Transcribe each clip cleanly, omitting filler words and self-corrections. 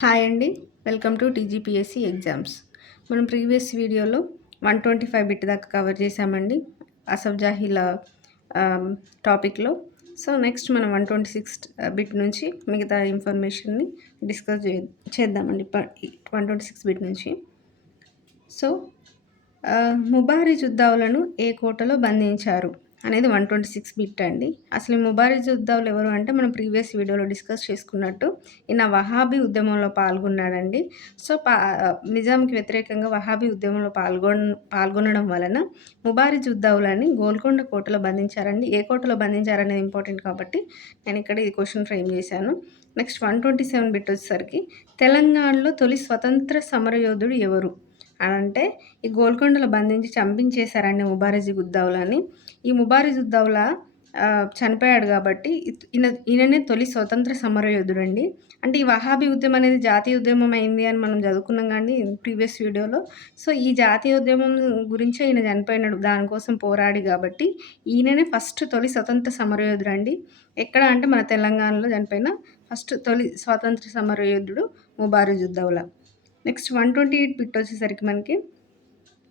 Hi అండి. Welcome to TGPSC exams. మనం previous వీడియోలో 125 బిట్ దాకా కవర్ చేశామండి అసఫ్ జాహీల టాపిక్‌లో. సో, నెక్స్ట్ మనం 126 బిట్ నుంచి మిగతా ఇన్ఫర్మేషన్‌ని డిస్కస్ చేద్దామండి. 126 బిట్ నుంచి. సో, ముబారిజ్ ఉద్దౌలను ఏ కోటలో బంధించారు అనేది 126 బిట్ అండి. అసలు ఈ ముబారిజ్ ఉద్దౌలు ఎవరు అంటే మనం ప్రీవియస్ వీడియోలో డిస్కస్ చేసుకున్నట్టు ఈయన వహాబీ ఉద్యమంలో పాల్గొన్నాడండి. సో, నిజాంకి వ్యతిరేకంగా వహాబీ ఉద్యమంలో పాల్గొనడం వలన ముబారిజ్ ఉద్దౌలాని గోల్కొండ కోటలో బంధించారండి. ఏ కోటలో బంధించారనేది ఇంపార్టెంట్ కాబట్టి నేను ఇక్కడ ఈ క్వెషన్ ఫ్రేమ్ చేశాను. నెక్స్ట్ 127 బిట్ వచ్చేసరికి తెలంగాణలో తొలి స్వతంత్ర సమరయోధుడు ఎవరు అనంటే ఈ గోల్కొండలో బంధించి చంపించేశారండి ముబారిజ్ ఉద్దౌలాని. ఈ ముబారిజ్ ఉద్దౌలా చనిపోయాడు కాబట్టి ఈయననే తొలి స్వతంత్ర సమరయోధుడండి. అంటే ఈ వహాబీ ఉద్యమం అనేది జాతీయ ఉద్యమం అయింది అని మనం చదువుకున్నాం కానీ ప్రీవియస్ వీడియోలో. సో, ఈ జాతీయ ఉద్యమం గురించే ఈయన చనిపోయినాడు దానికోసం పోరాడి కాబట్టి ఈయననే ఫస్ట్ తొలి స్వతంత్ర సమరయోధుడండి. ఎక్కడ అంటే మన తెలంగాణలో చనిపోయిన ఫస్ట్ తొలి స్వాతంత్ర సమరయోధుడు ముబారిజ్ ఉద్దౌలా. నెక్స్ట్ 128 బిట్ వచ్చేసరికి మనకి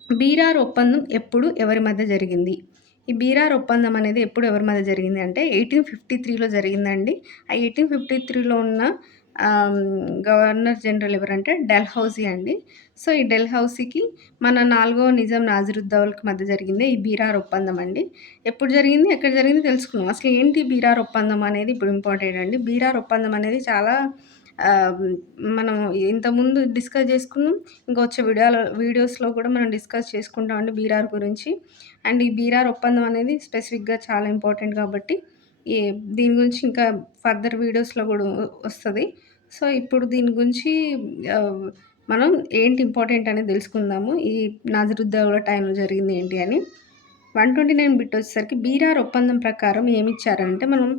బీరార్ ఒప్పందం ఎప్పుడు ఎవరి మధ్య జరిగింది? ఈ బీరార్ ఒప్పందం అనేది ఎప్పుడు ఎవరి మధ్య జరిగింది అంటే 1853లో జరిగిందండి. ఆ 1853లో ఉన్న గవర్నర్ జనరల్ ఎవరంటే డెల్హౌసీ అండి. సో, ఈ డెల్హౌసీకి మన 4వ నిజాం నాసిరుద్దౌల్‌కి మధ్య జరిగిందే ఈ బీరార్ ఒప్పందం అండి. ఎప్పుడు జరిగింది? ఎక్కడ జరిగింది? తెలుసుకుందాం. అసలు ఏంటి బీరార్ ఒప్పందం అనేది ఇప్పుడు ఇంపార్టెంట్ అండి. బీరార్ ఒప్పందం అనేది చాలా మనం ఇంతకుముందు డిస్కస్ చేసుకున్నాం. ఇంకా వచ్చే వీడియోస్‌లో కూడా మనం డిస్కస్ చేసుకుంటామండి బీరార్ గురించి. అండ్ ఈ బీరార్ ఒప్పందం అనేది స్పెసిఫిక్‌గా చాలా ఇంపార్టెంట్ కాబట్టి దీని గురించి ఇంకా ఫర్దర్ వీడియోస్‌లో కూడా వస్తది. సో, ఇప్పుడు దీని గురించి మనం ఏంటి ఇంపార్టెంట్ అనేది తెలుసుకుందాము. ఈ నాసిరుద్దౌలా టైంలో జరిగింది ఏంటి అని. 129 బిట్ వచ్చేసరికి బీరార్ ఒప్పందం ప్రకారం ఏమిచ్చారంటే మనం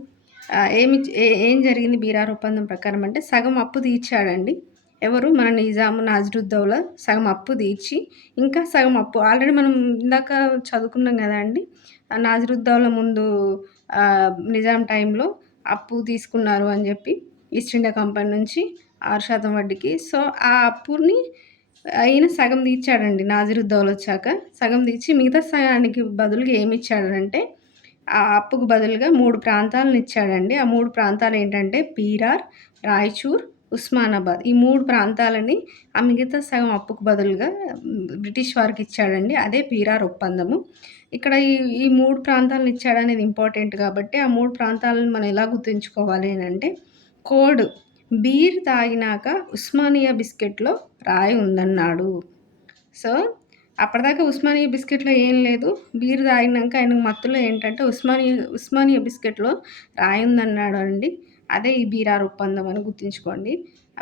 ఏం జరిగింది బీరార్ ఒప్పందం ప్రకారం అంటే సగం అప్పు తీర్చాడండి. ఎవరు? మన నిజాం నాసిరుద్దౌలా సగం అప్పు తీర్చి ఇంకా సగం అప్పు ఆల్రెడీ మనం ఇందాక చదువుకున్నాం కదండీ! నాసిరుద్దౌలా ముందు నిజాం టైంలో అప్పు తీసుకున్నారు అని చెప్పి ఈస్ట్ ఇండియా కంపెనీ నుంచి 6% వడ్డీకి. సో, ఆ అప్పుని ఈయన సగం తీర్చాడండి నాసిరుద్దౌలా వచ్చాక. సగం తీర్చి మిగతా సగానికి బదులుగా ఏమిచ్చాడంటే ఆ అప్పుకు బదులుగా 3 ప్రాంతాలను ఇచ్చాడండి. ఆ 3 ప్రాంతాలు ఏంటంటే బీరార్, రాయచూర్, ఉస్మానాబాద్. ఈ 3 ప్రాంతాలని ఆ మిగతా సగం అప్పుకు బదులుగా బ్రిటిష్ వారికి ఇచ్చాడండి. అదే బీరార్ ఒప్పందము. ఇక్కడ ఈ 3 ప్రాంతాలను ఇచ్చాడనేది ఇంపార్టెంట్ కాబట్టి ఆ 3 ప్రాంతాలను మనం ఎలా గుర్తుంచుకోవాలి అనంటే కోడ్ బీర్ తాగినాక ఉస్మానియా బిస్కెట్‌లో రాయి ఉందన్నాడు. సో, అప్పటిదాకా ఉస్మానియా బిస్కెట్‌లో ఏం లేదు. బీర్ తాగినంక ఆయనకు మత్తులో ఏంటంటే ఉస్మానియా బిస్కెట్‌లో రాయి ఉందన్నాడు అండి. అదే ఈ బీరార్ ఒప్పందం అని గుర్తుంచుకోండి.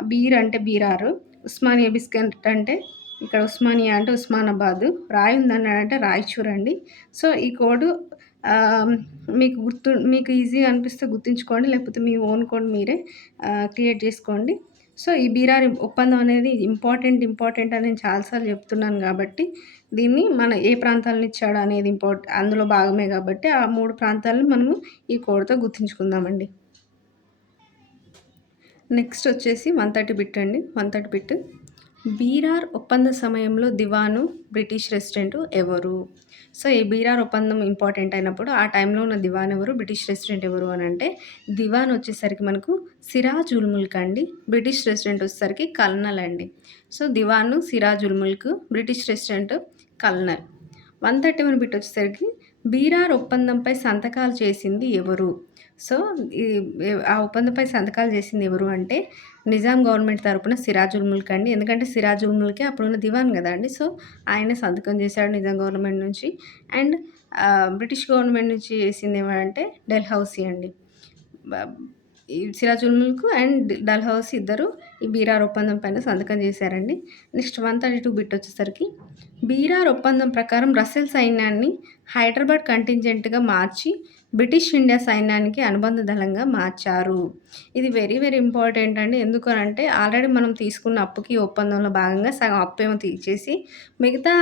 బీర్ అంటే బీరారు, ఉస్మానియా బిస్కెట్ అంటే ఇక్కడ ఉస్మానియా అంటే ఉస్మానాబాదు, రాయి ఉందన్నాడంటే రాయచూర్ అండి. సో, ఈ కోడు మీకు ఈజీగా అనిపిస్తే గుర్తుంచుకోండి. లేకపోతే మీ ఓన్ కోడ్ మీరే క్రియేట్ చేసుకోండి. సో, ఈ బీరార్ ఒప్పందం అనేది ఇంపార్టెంట్ అని నేను చాలా సార్లు చెప్తున్నాను కాబట్టి దీన్ని మన ఏ ప్రాంతాలను ఇచ్చాడు అనేది అందులో భాగమే కాబట్టి ఆ 3 ప్రాంతాలను మనము ఈ కోడ్‌తో గుర్తుంచుకుందామండి. నెక్స్ట్ వచ్చేసి 130 బిట్ అండి. 130 బిట్. బీరార్ ఒప్పంద సమయంలో దివాను బ్రిటిష్ రెసిడెంట్ ఎవరు? సో, ఈ బీరార్ ఒప్పందం ఇంపార్టెంట్ అయినప్పుడు ఆ టైంలో ఉన్న దివాన్ ఎవరు? బ్రిటిష్ రెసిడెంట్ ఎవరు అనంటే దివాన్ వచ్చేసరికి మనకు సిరాజ్ ఉల్ ముల్క్ అండి. బ్రిటిష్ రెసిడెంట్ వచ్చేసరికి కల్నల్ అండి. So, Dewan Siraj ul Mulk, British resident colonel. 131 బిట్ వచ్చేసరికి బీరార్ ఒప్పందంపై సంతకాలు చేసింది ఎవరు? సో, ఆ ఒప్పందంపై సంతకాలు చేసింది ఎవరు అంటే నిజాం గవర్నమెంట్ తరపున సిరాజుల్ ముల్క్ అండి. ఎందుకంటే సిరాజుల్ ముల్కే అప్పుడున్న దివాన్ కదండీ! సో, ఆయన సంతకం చేశాడు నిజాం గవర్నమెంట్ నుంచి. అండ్ బ్రిటిష్ గవర్నమెంట్ నుంచి చేసింది ఎవరంటే డెల్హౌసీ అండి. ఈ సిరాజుల్ ముల్క్ అండ్ డల్హౌసీ ఇద్దరు ఈ బీరార్ ఒప్పందం పైన సంతకం చేశారండి. నెక్స్ట్ 132 బిట్ వచ్చేసరికి బీరార్ ఒప్పందం ప్రకారం రసెల్ సైన్యాన్ని హైదరాబాద్ కంటింజెంట్‌గా మార్చి బ్రిటిష్ ఇండియా సైన్యానికి అనుబంధ దళంగా మార్చారు. ఇది వెరీ ఇంపార్టెంట్ అండి. ఎందుకనంటే ఆల్రెడీ మనం తీసుకున్న అప్పుకి ఒప్పందంలో భాగంగా సగం అప్పేమో తీర్చేసి మిగతా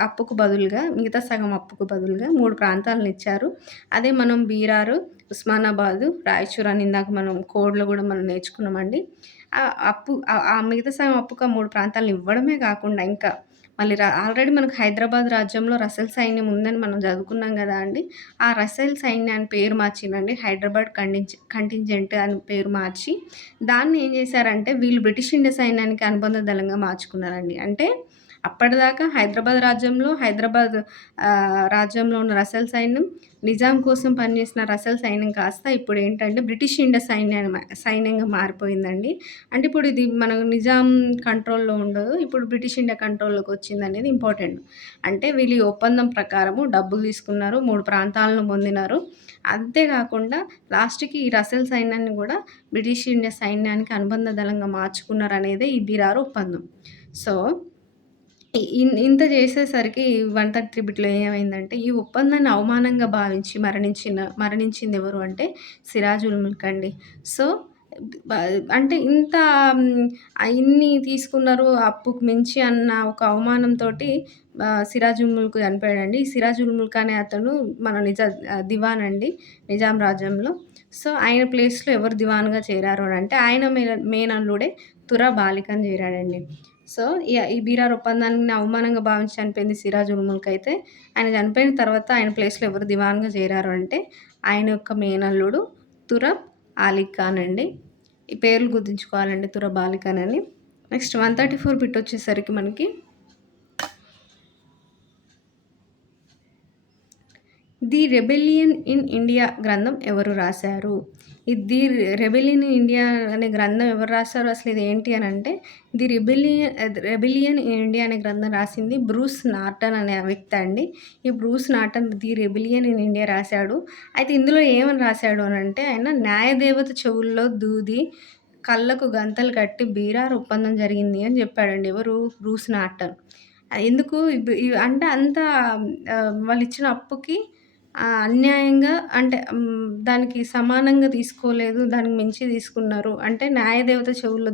అప్పుకు బదులుగా మిగతా సగం అప్పుకు బదులుగా 3 ప్రాంతాలను ఇచ్చారు. అదే మనం బీరారు, ఉస్మానాబాదు, రాయచూర్ అని ఇందాక మనం కోడ్‌లో కూడా మనం నేర్చుకున్నామండి. ఆ మిగతా సగం అప్పుకు ఆ 3 ప్రాంతాలను ఇవ్వడమే కాకుండా ఇంకా మళ్ళీ ఆల్రెడీ మనకు హైదరాబాద్ రాజ్యంలో రసల్ సైన్యం ఉందని మనం చదువుకున్నాం గదా అండీ! ఆ రసల్ సైన్యాన్ని పేరు మార్చిండండి. హైదరాబాద్ కంటింజెంట్ అని పేరు మార్చి, దాన్ని ఏం చేశారంటే వీళ్ళు బ్రిటిష్ ఇండియా సైన్యానికి అనుబంధ దళంగా మార్చుకున్నారండి. అంటే అప్పటిదాకా రాజ్యంలో ఉన్న రసల్ సైన్యం, నిజాం కోసం పనిచేసిన రసల్ సైన్యం కాస్త ఇప్పుడేంటంటే బ్రిటిష్ ఇండియా సైన్యంగా మారిపోయిందండి. అంటే ఇప్పుడు ఇది మన నిజాం కంట్రోల్‌లో ఉండదు. ఇప్పుడు బ్రిటిష్ ఇండియా కంట్రోల్‌లోకి వచ్చిందనేది ఇంపార్టెంట్. అంటే వీళ్ళు ఈ ఒప్పందం ప్రకారము డబ్బులు తీసుకున్నారు. 3 ప్రాంతాలను పొందినారు. అంతే గాకుండా లాస్ట్‌కి ఈ రసల్ సైన్యాన్ని గూడా బ్రిటిష్ ఇండియా సైన్యానికి అనుబంధ దళంగా మార్చుకున్నారనేదే ఈ బిరార్ ఒప్పందం. సో ఇంత చేసేసరికి 133 బిట్‌లో ఏమైందంటే, ఈ ఒప్పందాన్ని అవమానంగా భావించి మరణించిందెవరు అంటే సిరాజుల్ ముల్క్ అండి. సో, బ అంటే ఇంత ఇన్ని తీసుకున్నారు అప్పుకు మించి అన్న ఒక అవమానంతోటి సిరాజుల్ ముల్క్ చనిపోయాడండి. ఈ సిరాజుల్ ముల్క్ అనే అతను మన దివాన్ అండి నిజాం రాజ్యంలో. సో, ఆయన ప్లేస్‌లో ఎవరు దివాన్‌గా చేరారు అనంటే, ఆయన మేనల్లుడే తురా బాలికన్ చేరాడండి. సో, ఈ బీరార్ ఒప్పందాన్ని అవమానంగా భావించి చనిపోయింది సిరాజుల్ ముల్క్ అయితే, ఆయన చనిపోయిన తర్వాత ఆయన ప్లేస్‌లో ఎవరు దివాన్‌గా చేరారు అంటే, ఆయన యొక్క మేనల్లుడు తురబ్ అలీ ఖాన్ అండి. ఈ పేర్లు గుర్తుంచుకోవాలండి తురబ్ అలీ ఖాన్ అని. నెక్స్ట్ 134 బిట్ వచ్చేసరికి మనకి ది రెబెలియన్ ఇన్ ఇండియా గ్రంథం ఎవరు రాశారు? ఈ ది రెబెలియన్ ఇన్ ఇండియా అనే గ్రంథం ఎవరు రాశారు? అసలు ఇది ఏంటి అనంటే, రెబెలియన్ ఇన్ ఇండియా అనే గ్రంథం రాసింది బ్రూస్ నార్టన్ అనే వ్యక్తి అండి. ఈ Bruce Norton the rebellion in India రాశాడు. అయితే ఇందులో ఏమని రాశాడు అనంటే, ఆయన న్యాయదేవత చెవుల్లో దూది, కళ్ళకు గంతలు కట్టి బీరార్ ఒప్పందం జరిగింది అని చెప్పాడండి. ఎవరు? Bruce Norton. ఎందుకు అంటే అంత వాళ్ళిచ్చిన అప్పుకి అన్యాయంగా అంటే దానికి సమానంగా తీసుకోలేదు. దానికి మించి తీసుకున్నారు. అంటే న్యాయదేవత చెవుల్లో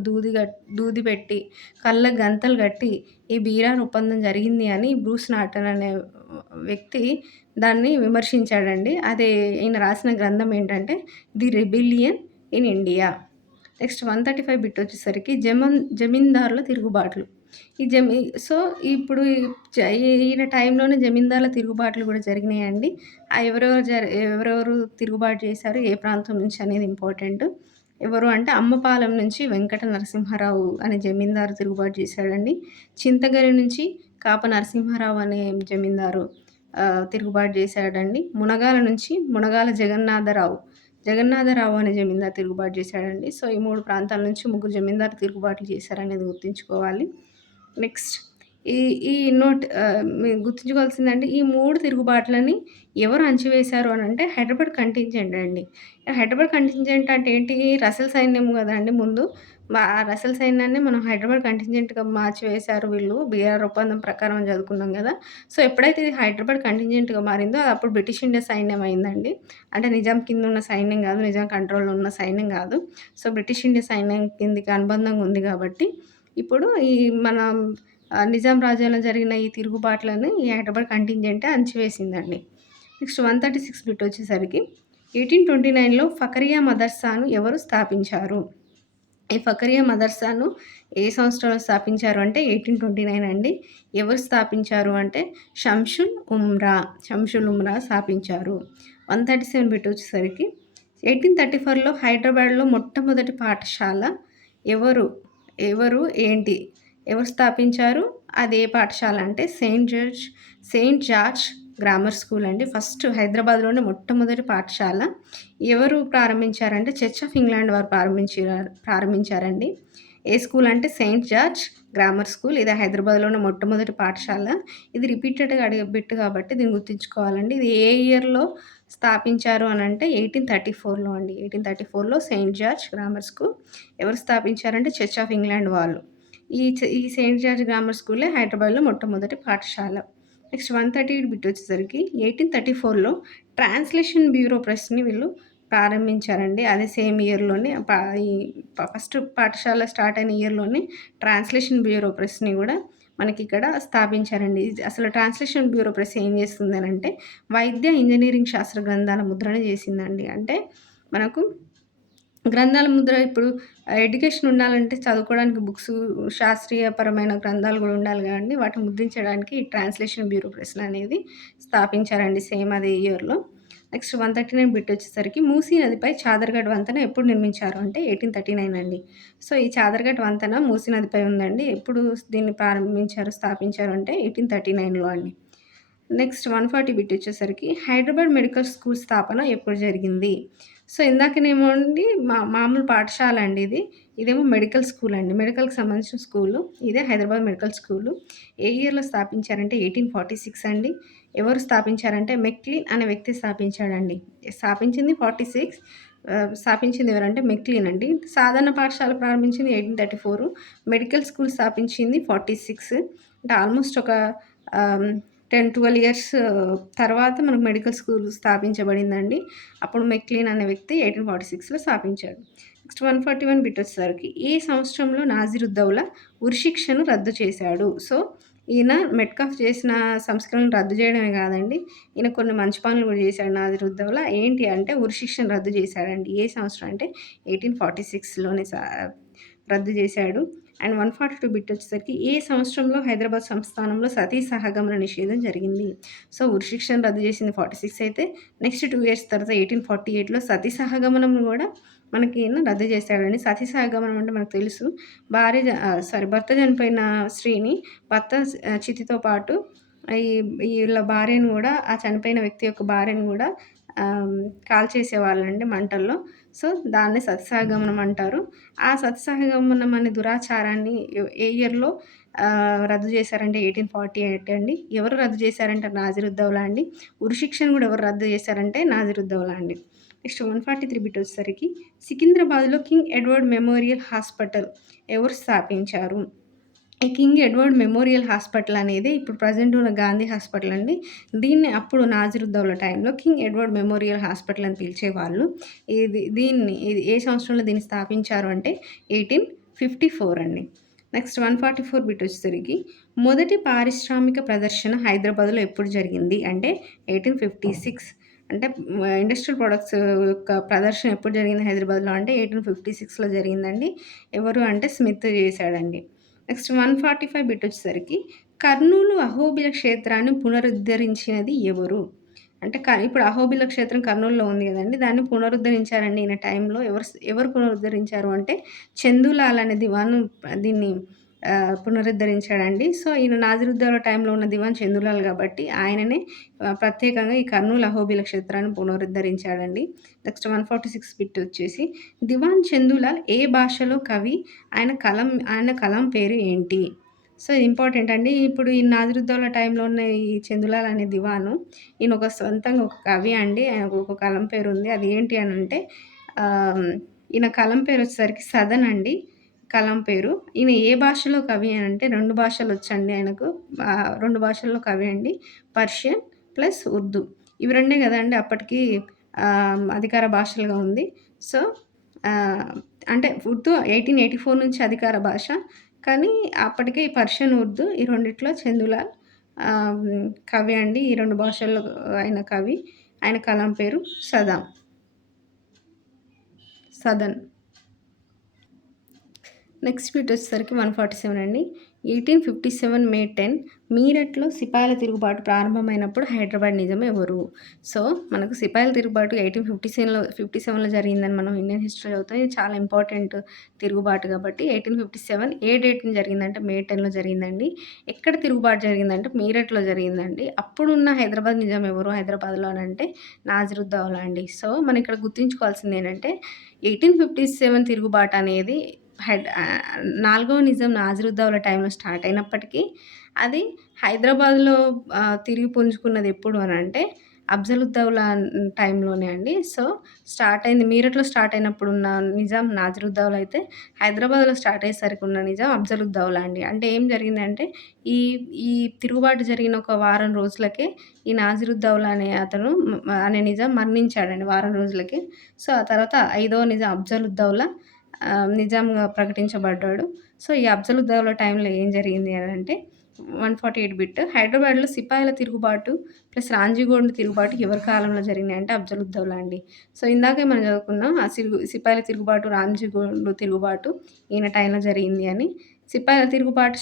దూది పెట్టి, కళ్ళకి గంతలు కట్టి ఈ బీరాన్ ఒప్పందం జరిగింది అని బ్రూస్ నార్టన్ అనే వ్యక్తి దాన్ని విమర్శించాడండి. అదే ఈయన రాసిన గ్రంథం ఏంటంటే 'the rebellion in India'. Next 135 bit వచ్చేసరికి జమీందారుల తిరుగుబాట్లు. ఈ జమీ సో, ఇప్పుడు ఈయన టైంలోనే జమీందారుల తిరుగుబాట్లు గూడా జరిగినాయండి. ఎవరెవరు తిరుగుబాటు చేశారు, ఏ ప్రాంతం నుంచి అనేది ఇంపార్టెంట్. ఎవరు అంటే అమ్మపాలెం నుంచి వెంకట నరసింహారావు అనే జమీందారు తిరుగుబాటు చేశాడండి. చింతగిరి నుంచి కాప నరసింహారావు అనే జమీందారు తిరుగుబాటు చేశాడండి. మునగాల నుంచి మునగాల జగన్నాథరావు అనే జమీందారు తిరుగుబాటు చేశాడండి. సో, ఈ 3 ప్రాంతాల నుంచి ముగ్గురు జమీందారు తిరుగుబాట్లు చేశారనేది గుర్తుంచుకోవాలి. నెక్స్ట్ ఈ మీరు గుర్తుంచుకోవాల్సిందంటే ఈ 3 తిరుగుబాట్లని ఎవరు అణచివేశారు అనంటే హైదరాబాద్ కంటింజెంట్ అండి. హైదరాబాద్ కంటింజెంట్ అంటే ఏంటి? రసల్ సైన్యం గదండీ ముందు. ఆ రసల్ సైన్యాన్ని మనం హైదరాబాద్ కంటింజెంట్‌గా మార్చివేశారు వీళ్ళు. బీఆర్ ఒప్పందం ప్రకారం అని చదువుకున్నాం గదా! సో, ఎప్పుడైతే ఇది హైదరాబాద్ కంటింజెంట్‌గా మారిందో అది అప్పుడు బ్రిటిష్ ఇండియా సైన్యం అయిందండి. అంటే నిజాం కింద ఉన్న సైన్యం గాదు. నిజాం కంట్రోల్‌లో ఉన్న సైన్యం గాదు. సో, బ్రిటిష్ ఇండియా సైన్యం కిందకి అనుబంధంగా ఉంది గాబట్టి ఇప్పుడు మన నిజాం రాజ్యంలో జరిగిన ఈ తిరుగుబాట్లని ఈ హైదరాబాద్ కంటింజెంటే అణచివేసిందండి. నెక్స్ట్ 136 బిట్ వచ్చేసరికి 1829లో ఫకరియా మదర్సాను ఎవరు స్థాపించారు? ఈ ఫకరియా మదర్సాను ఏ సంవత్సరంలో స్థాపించారు అంటే 1829 అండి. ఎవరు స్థాపించారు అంటే షంషుల్ ఉమ్రా స్థాపించారు. 137 బిట్ వచ్చేసరికి 1834లో హైదరాబాద్‌లో మొట్టమొదటి పాఠశాల ఎవరు ఏంటి? ఎవరు స్థాపించారు? అది ఏ పాఠశాల అంటే సెయింట్ జార్జ్ గ్రామర్ స్కూల్ అండి. ఫస్ట్ హైదరాబాద్‌లోనే మొట్టమొదటి పాఠశాల. ఎవరు ప్రారంభించారంటే చర్చ్ ఆఫ్ ఇంగ్లాండ్ వారు ప్రారంభించారండి. ఏ స్కూల్ అంటే సెయింట్ జార్జ్ గ్రామర్ స్కూల్. ఇది హైదరాబాద్‌లోనే మొట్టమొదటి పాఠశాల. ఇది రిపీటెడ్‌గా అడిగే బిట్ కాబట్టి దీన్ని గుర్తుంచుకోవాలండి. ఇది ఏ ఇయర్‌లో స్థాపించారు అనంటే 1834లో అండి. 1834లో సెయింట్ జార్జ్ గ్రామర్ స్కూల్. ఎవరు స్థాపించారంటే చర్చ్ ఆఫ్ ఇంగ్లాండ్ వాళ్ళు. ఈ సెయింట్ జార్జ్ గ్రామర్ స్కూలే హైదరాబాద్‌లో మొట్టమొదటి పాఠశాల. నెక్స్ట్ 138 బిట్ వచ్చేసరికి 1834లో ట్రాన్స్లేషన్ బ్యూరో ప్రెస్‌ని వీళ్ళు ప్రారంభించారండి. అదే సేమ్ ఇయర్‌లోనే ఈ ఫస్ట్ పాఠశాల స్టార్ట్ అయిన ఇయర్‌లోనే ట్రాన్స్లేషన్ బ్యూరో ప్రెస్‌ని కూడా మనకిక్కడ స్థాపించారండి. అసలు ట్రాన్స్లేషన్ బ్యూరో ప్రెస్ ఏం చేస్తుంది అనంటే వైద్య, ఇంజనీరింగ్ శాస్త్ర గ్రంథాల ముద్రణ చేసిందండి. అంటే మనకు గ్రంథాల ముద్ర ఇప్పుడు ఎడ్యుకేషన్ ఉండాలంటే చదువుకోవడానికి బుక్సు, శాస్త్రీయపరమైన గ్రంథాలు గూడా ఉండాలి గదండీ! వాటిని ముద్రించడానికి ఈ ట్రాన్స్‌లేషన్ బ్యూరో ప్రెస్‌లు అనేది స్థాపించారండి సేమ్ అదే ఇయర్‌లో. నెక్స్ట్ 139 బిట్ వచ్చేసరికి మూసీ నదిపై చాదర్‌ఘట్ వంతెన ఎప్పుడు నిర్మించారు అంటే 1839 అండి. సో, ఈ చాదర్‌ఘట్ వంతెన మూసీ నదిపై ఉందండి. ఎప్పుడు దీన్ని ప్రారంభించారు, స్థాపించారు అంటే 1839లో అండి. నెక్స్ట్ 140 బిట్ వచ్చేసరికి హైదరాబాద్ మెడికల్ స్కూల్ స్థాపన ఎప్పుడు జరిగింది? సో, ఇందాకనేమో అండి మామూలు పాఠశాల అండి ఇది. ఇదేమో మెడికల్ స్కూల్ అండి. మెడికల్‌కి సంబంధించిన స్కూలు. ఇదే హైదరాబాద్ మెడికల్ స్కూలు. ఏ ఇయర్‌లో స్థాపించారంటే 1846 అండి. ఎవరు స్థాపించారంటే మెక్‌లీన్ అనే వ్యక్తి స్థాపించాడండి. స్థాపించింది 46 స్థాపించింది ఎవరంటే మెక్‌లీన్ అండి. సాధారణ పాఠశాల ప్రారంభించింది 1834 మెడికల్ స్కూల్ స్థాపించింది 46 అంటే ఆల్మోస్ట్ ఒక ఆహ్ 10, 12 ఇయర్స్ తర్వాత మనకు మెడికల్ స్కూల్ స్థాపించబడిందండి. అప్పుడు మెక్‌లీన్ అనే వ్యక్తి 1846లో స్థాపించాడు. నెక్స్ట్ 141 బిట్ వచ్చేసరికి ఏ సంవత్సరంలో నాసిరుద్దౌలా ఉరిశిక్షను రద్దు చేశాడు? సో, ఈయన మెట్‌కాఫ్ చేసిన సంస్కరణలు రద్దు చేయడమే కాదండి, ఈయన కొన్ని మంచి పనులు కూడా చేశాడు నాసిరుద్దౌలా. ఏంటి అంటే ఉరిశిక్షను రద్దు చేశాడండి. ఏ సంవత్సరం అంటే 1846లోనే రద్దు చేశాడు. అండ్ 142 బిట్ వచ్చేసరికి ఏ సంవత్సరంలో హైదరాబాద్ సంస్థానంలో సతీ సహగమన నిషేధం జరిగింది? సో, ఉరిశిక్షను రద్దు చేసింది 46 అయితే నెక్స్ట్ 2 ఇయర్స్ తర్వాత 1848లో సతీ సహగమనం గూడా మనకి రద్దు చేశాడండి. సతీ సహగమనం అంటే మనకు తెలుసు. భర్త చనిపోయిన స్త్రీని భర్త చితితో పాటు ఈ ఈళ్ళ భార్యను గూడా ఆ చనిపోయిన వ్యక్తి యొక్క భార్యను గూడా కాల్చేసేవాళ్ళండి మంటల్లో. సో, దాన్ని సతీసహగమనం అంటారు. ఆ సతీసహగమనం అనే దురాచారాన్ని ఏ ఇయర్‌లో రద్దు చేశారంటే 1848 అండి. ఎవరు రద్దు చేశారంటే నాసిరుద్దౌలా అండి. ఉరిశిక్షను గూడా ఎవరు రద్దు చేశారంటే నాసిరుద్దౌలా అండి. నెక్స్ట్ 143 బిట్ వచ్చేసరికి సికింద్రాబాద్‌లో కింగ్ ఎడ్వర్డ్ మెమోరియల్ హాస్పిటల్ ఎవరు స్థాపించారు? ఈ కింగ్ ఎడ్వర్డ్ మెమోరియల్ హాస్పిటల్ అనేది ఇప్పుడు ప్రెజెంట్ ఉన్న గాంధీ హాస్పిటల్ అండి. దీన్ని అప్పుడు నాసిరుద్దౌలా టైంలో కింగ్ ఎడ్వర్డ్ మెమోరియల్ హాస్పిటల్ అని పిలిచేవాళ్ళు. ఇది ఏ సంవత్సరంలో దీన్ని స్థాపించారు అంటే 1854 అండి. నెక్స్ట్ 144 బిట్ వచ్చేసరికి మొదటి పారిశ్రామిక ప్రదర్శన హైదరాబాద్‌లో ఎప్పుడు జరిగింది అంటే 1856 అంటే ఇండస్ట్రియల్ ప్రొడక్ట్స్ యొక్క ప్రదర్శన ఎప్పుడు జరిగింది హైదరాబాద్‌లో అంటే 1856లో జరిగిందండి. ఎవరు అంటే స్మిత్ చేశాడండి. నెక్స్ట్ 145 బిట్ వచ్చేసరికి కర్నూలు అహోబిల క్షేత్రాన్ని పునరుద్ధరించినది ఎవరు? అంటే ఇప్పుడు అహోబిల క్షేత్రం కర్నూలులో ఉంది గదండీ! దాన్ని పునరుద్ధరించారండి ఈయన టైంలో. ఎవరు పునరుద్ధరించారు అంటే చందూలాల్ అనే దివాను దీన్ని పునరుద్ధరించాడండి. సో, ఈయన నాసిరుద్దౌలా టైంలో ఉన్న దివాన్ చందూలాల్ గాబట్టి ఆయననే ప్రత్యేకంగా ఈ కర్నూలు అహోబిల క్షేత్రాన్ని పునరుద్ధరించాడండి. నెక్స్ట్ 146 బిట్ వచ్చేసి దివాన్ చందూలాల్ ఏ భాషలో కవి? ఆయన కలం పేరు ఏంటి? సో, ఇది ఇంపార్టెంట్ అండి. ఇప్పుడు ఈ నాసిరుద్దౌలా టైంలో ఉన్న ఈ చందూలాల్ అనే దివాను ఈయన సొంతంగా ఒక కవి అండి. ఆయనకు ఒక కలం పేరుంది. అది ఏంటి అనంటే ఈయన కలం పేరొచ్చేసరికి సదన్ అండి. కలం పేరు. ఈయన ఏ భాషలో కవి అనంటే 2 భాషలొచ్చండి ఆయనకు. 2 భాషల్లో కవి అండి. Persian plus Urdu. ఇవి రెండే గదండీ అప్పటికి అధికార భాషలుగా ఉంది. సో, ఆహ్, అంటే ఉర్దూ 1884 నుంచి అధికార భాష. కానీ అప్పటికే ఈ పర్షియన్, ఉర్దూ ఈ రెండిట్లో చందూలాల్ కవి అండి. ఈ 2 భాషల్లో ఆయన కవి. ఆయన కలం పేరు సదన్. నెక్స్ట్ బిట్ వచ్చేసరికి 147 అండి. 1857 మే 10 మీరట్‌లో సిపాయిల తిరుగుబాటు ప్రారంభమైనప్పుడు హైదరాబాద్ నిజాం ఎవరు? సో, మనకు సిపాయిల తిరుగుబాటు 1857లో జరిగిందని మనం ఇండియన్ హిస్టరీ చదువుతాం. ఇది చాలా ఇంపార్టెంట్ తిరుగుబాటు కాబట్టి 1857 ఏ డేట్‌న జరిగిందంటే మే 10లో జరిగిందండి. ఎక్కడ తిరుగుబాటు జరిగిందంటే మీరట్‌లో జరిగిందండి. అప్పుడున్న హైదరాబాద్ నిజాం ఎవరు హైదరాబాద్‌లో అనంటే నాసిరుద్దౌలా అండి. సో, మనం ఇక్కడ గుర్తుంచుకోవాల్సింది ఏంటంటే 1857 తిరుగుబాటు అనేది నాలుగవ నిజాం నాసిరుద్దౌలా టైంలో స్టార్ట్ అయినప్పటికీ, అది హైదరాబాద్‌లో తిరిగి పుంజుకున్నది ఎప్పుడు అనంటే, అఫ్జలుద్దౌలా టైంలోనే అండి. సో, స్టార్ట్ అయింది మీరట్‌లో స్టార్ట్ అయినప్పుడున్న నిజాం నాసిరుద్దౌలా అయితే, హైదరాబాద్‌లో స్టార్ట్ అయ్యేసరికి ఉన్న నిజాం అఫ్జలుద్దౌలా అండి. అంటే ఏం జరిగిందంటే, ఈ ఈ తిరుగుబాటు జరిగిన ఒక వారం రోజులకే, ఈ నాసిరుద్దౌలా అనే నిజాం మరణించాడండి వారం రోజులకే. సో, ఆ తర్వాత ఐదవ నిజాం అఫ్జలుద్దౌలా నిజాంగా ప్రకటించబడ్డాడు. సో, ఈ అఫ్జలుద్దౌలా టైంలో ఏం జరిగింది అనంటే, 148 బిట్. హైదరాబాద్‌లో సిపాయిల తిరుగుబాటు ప్లస్ రాంజీగోండ్ తిరుగుబాటు ఎవరి కాలంలో జరిగినాయంటే అఫ్జలుద్దౌలా అండి. సో, ఇందాకే మనం చదువుకున్నాం ఆ సిపాయిల తిరుగుబాటు, రాంజీగోండ్ తిరుగుబాటు ఈయన టైంలో జరిగింది అని. సిపాయిల తిరుగుబాటు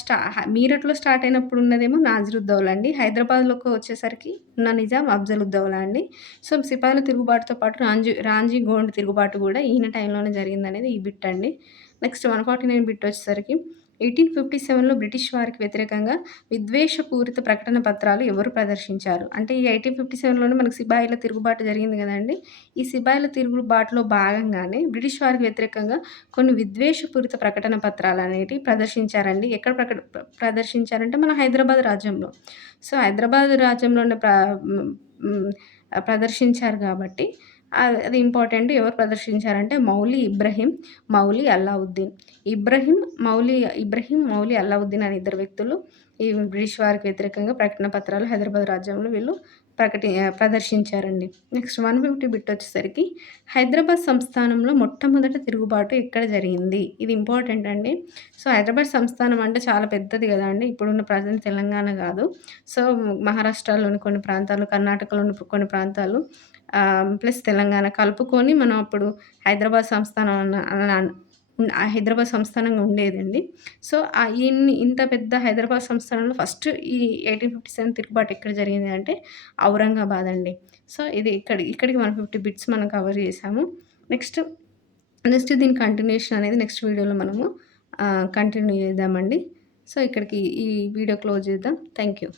మీరట్‌లో స్టార్ట్ అయినప్పుడు ఉన్నదేమో నాజిరుద్దౌలా అండి. హైదరాబాద్‌లోకి వచ్చేసరికి ఉన్న నిజాం అఫ్జలుద్దౌలా అండి. సో, సిపాయిల తిరుగుబాటుతో పాటు రాంజీగోండ్ తిరుగుబాటు కూడా ఈయన టైంలోనే జరిగిందనేది ఈ బిట్ అండి. నెక్స్ట్ 149 బిట్ వచ్చేసరికి 1857లో బ్రిటిష్ వారికి వ్యతిరేకంగా విద్వేషపూరిత ప్రకటన పత్రాలు ఎవరు ప్రదర్శించారు? అంటే ఈ 1857లోనే మనకు సిపాయిల తిరుగుబాటు జరిగింది గదండీ! ఈ సిపాయిల తిరుగుబాటులో భాగంగానే బ్రిటిష్ వారికి వ్యతిరేకంగా కొన్ని విద్వేషపూరిత ప్రకటన పత్రాలనేటివి ప్రదర్శించారండి. ఎక్కడ ప్రదర్శించారంటే మన హైదరాబాద్ రాజ్యంలో. సో, హైదరాబాద్ రాజ్యంలోనే హ్మ్, హ్మ్, ప్రదర్శించారు గాబట్టి అది ఇంపార్టెంట్. ఎవరు ప్రదర్శించారంటే మౌలి అల్లావుద్దీన్. ఇబ్రహీం మౌలి అల్లావుద్దీన్ అనే ఇద్దరు వ్యక్తులు ఈ బ్రిటిష్ వారికి వ్యతిరేకంగా ప్రకటన పత్రాలు హైదరాబాద్ రాజ్యంలో వీళ్ళు ప్రదర్శించారండి. నెక్స్ట్ 150 బిట్ వచ్చేసరికి హైదరాబాద్ సంస్థానంలో మొట్టమొదట తిరుగుబాటు ఎక్కడ జరిగింది? ఇది ఇంపార్టెంట్ అండి. సో, హైదరాబాద్ సంస్థానం అంటే చాలా పెద్దది గదండీ! ఇప్పుడున్న ప్రెజెంట్ తెలంగాణ గాదు. సో, మహారాష్ట్రలోని కొన్ని ప్రాంతాలు, కర్ణాటకలోని కొన్ని ప్రాంతాలు ప్లస్ తెలంగాణ కలుపుకొని మనం అప్పుడు హైదరాబాద్ సంస్థానం హైదరాబాద్ సంస్థానంగా ఉండేదండి. సో, ఇంత పెద్ద హైదరాబాద్ సంస్థానంలో ఫస్ట్ ఈ 1857 తిరుగుబాటు ఎక్కడ జరిగింది అంటే ఔరంగాబాద్ అండి. సో, ఇది ఇక్కడికి 150 బిట్స్ మనం కవర్ చేసాము. నెక్స్ట్ దీని కంటిన్యూషన్ అనేది నెక్స్ట్ వీడియోలో మనము కంటిన్యూ చేద్దామండి. సో, ఇక్కడికి ఈ వీడియో క్లోజ్ చేద్దాం. Thank you.